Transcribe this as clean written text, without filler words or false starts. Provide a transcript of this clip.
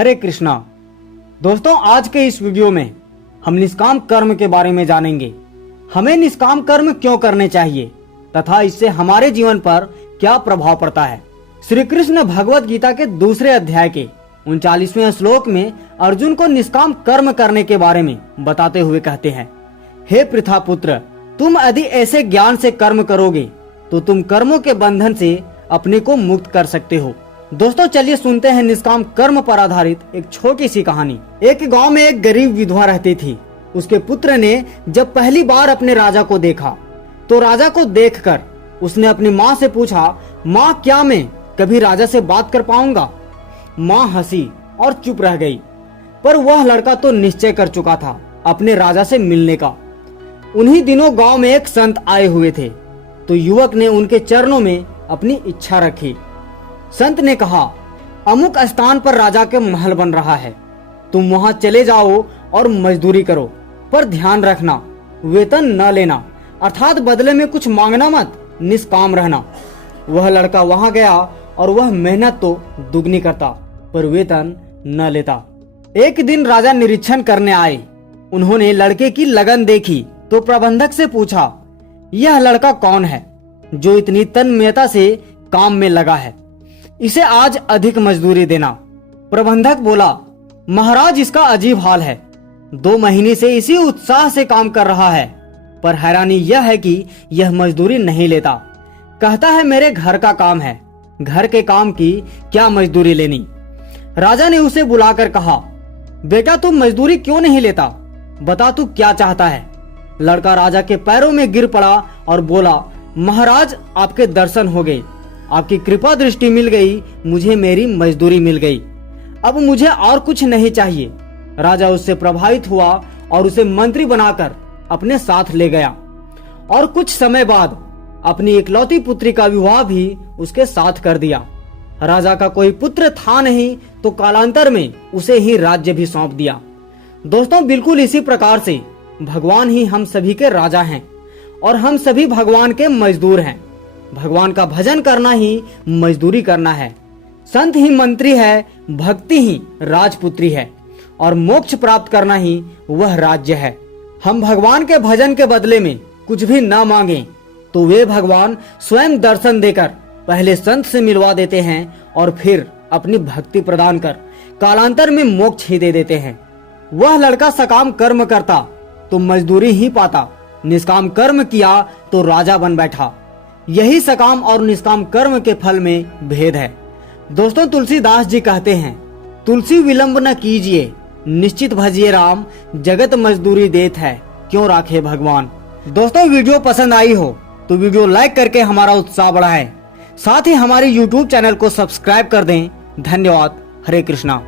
हरे कृष्णा। दोस्तों, आज के इस वीडियो में हम निष्काम कर्म के बारे में जानेंगे। हमें निष्काम कर्म क्यों करने चाहिए तथा इससे हमारे जीवन पर क्या प्रभाव पड़ता है। श्री कृष्ण भगवत गीता के दूसरे अध्याय के 39वें श्लोक में अर्जुन को निष्काम कर्म करने के बारे में बताते हुए कहते हैं, हे पृथा पुत्र, तुम यदि ऐसे ज्ञान से कर्म करोगे तो तुम कर्मों के बंधन से अपने को मुक्त कर सकते हो। दोस्तों, चलिए सुनते हैं निष्काम कर्म पर आधारित एक छोटी सी कहानी। एक गांव में एक गरीब विधवा रहती थी। उसके पुत्र ने जब पहली बार अपने राजा को देखा तो राजा को देखकर उसने अपनी माँ से पूछा, माँ, क्या मैं कभी राजा से बात कर पाऊंगा? माँ हंसी और चुप रह गई। पर वह लड़का तो निश्चय कर चुका था अपने राजा से मिलने का। उन्हीं दिनों गांव में एक संत आए हुए थे तो युवक ने उनके चरणों में अपनी इच्छा रखी। संत ने कहा, अमुक स्थान पर राजा के महल बन रहा है, तुम वहां चले जाओ और मजदूरी करो, पर ध्यान रखना वेतन न लेना, अर्थात बदले में कुछ मांगना मत, निष्काम रहना। वह लड़का वहां गया और वह मेहनत तो दुगनी करता पर वेतन न लेता। एक दिन राजा निरीक्षण करने आए। उन्होंने लड़के की लगन देखी तो प्रबंधक से पूछा, यह लड़का कौन है जो इतनी तन्मयता से काम में लगा है? इसे आज अधिक मजदूरी देना। प्रबंधक बोला, महाराज, इसका अजीब हाल है। 2 महीने से इसी उत्साह से काम कर रहा है, पर हैरानी यह है कि यह मजदूरी नहीं लेता। कहता है मेरे घर का काम है, घर के काम की क्या मजदूरी लेनी। राजा ने उसे बुलाकर कहा, बेटा, तू मजदूरी क्यों नहीं लेता? बता तू क्या चाहता है? लड़का राजा के पैरों में गिर पड़ा और बोला, महाराज, आपके दर्शन हो गए, आपकी कृपा दृष्टि मिल गई, मुझे मेरी मजदूरी मिल गई, अब मुझे और कुछ नहीं चाहिए। राजा उससे प्रभावित हुआ और उसे मंत्री बनाकर अपने साथ ले गया और कुछ समय बाद अपनी इकलौती पुत्री का विवाह भी उसके साथ कर दिया। राजा का कोई पुत्र था नहीं तो कालांतर में उसे ही राज्य भी सौंप दिया। दोस्तों, बिल्कुल इसी प्रकार से भगवान ही हम सभी के राजा हैं और हम सभी भगवान के मजदूर हैं। भगवान का भजन करना ही मजदूरी करना है। संत ही मंत्री है, भक्ति ही राजपुत्री है और मोक्ष प्राप्त करना ही वह राज्य है। हम भगवान के भजन के बदले में कुछ भी न मांगे तो वे भगवान स्वयं दर्शन देकर पहले संत से मिलवा देते हैं और फिर अपनी भक्ति प्रदान कर कालांतर में मोक्ष ही दे देते हैं। वह लड़का सकाम कर्म करता तो मजदूरी ही पाता, निष्काम कर्म किया तो राजा बन बैठा। यही सकाम और निष्काम कर्म के फल में भेद है। दोस्तों, तुलसीदास जी कहते हैं, तुलसी विलंब न कीजिए, निश्चित भजिए राम, जगत मजदूरी देत है, क्यों राखे भगवान। दोस्तों, वीडियो पसंद आई हो तो वीडियो लाइक करके हमारा उत्साह बढ़ाएं। साथ ही हमारे YouTube चैनल को सब्सक्राइब कर दें। धन्यवाद। हरे कृष्णा।